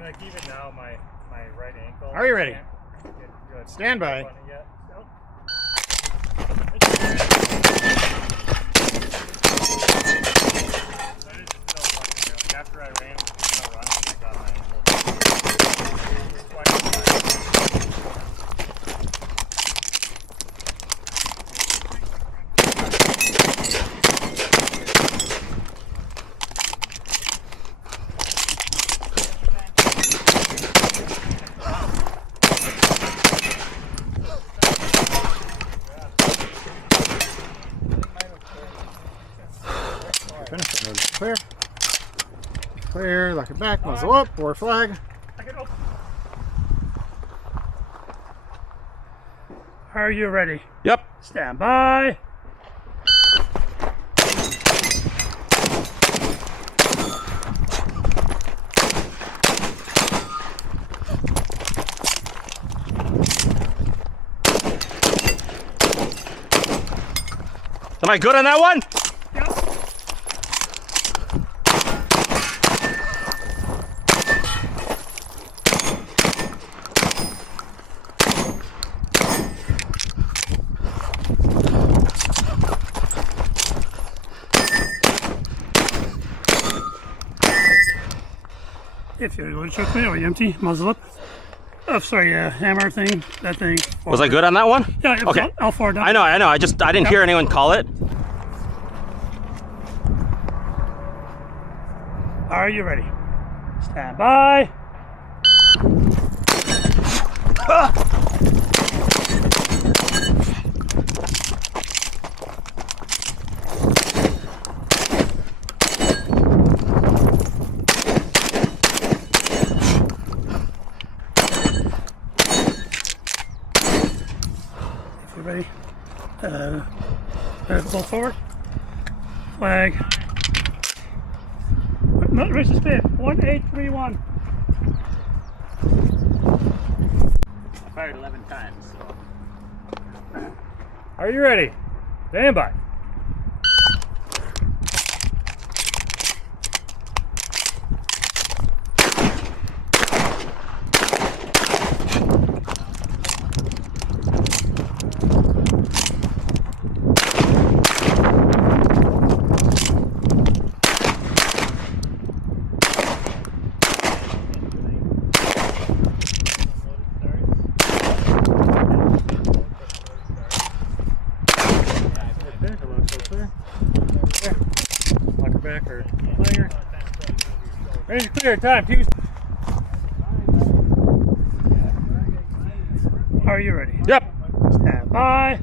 And like even now, my right ankle. Are you ready? Good. Stand by. After I ran, run, I got my ankle. Finish it. Clear. Clear. Lock it back. Muzzle up. Bore flag. Are you ready? Yep. Stand by. Am I good on that one? Yep. If you're going to choke me, are you empty? Muzzle up. Oh, sorry, hammer thing, that thing. Forward. Was I good on that one? Yeah, okay. I'll forward down. I know. I didn't hear anyone call it. Are you ready? Stand by. Ah! If you're ready, go forward. Flag. Not race the speed. 1831. I fired 11 times. So. Are you ready? Stand by. Lock her back or flanger. Ready to clear. Time. Fuse. Are you ready? Yep. Stand by.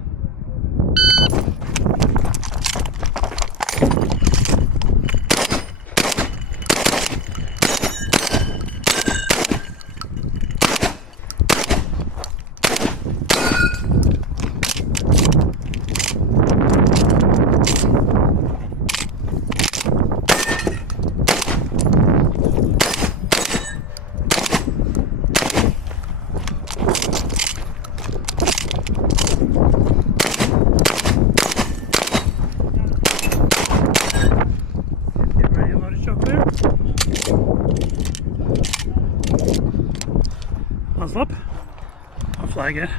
Get ready to load it, show clear. Muzzle up. I'll flag it.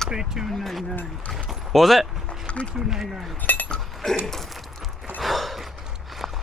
3299. What was it? 3299.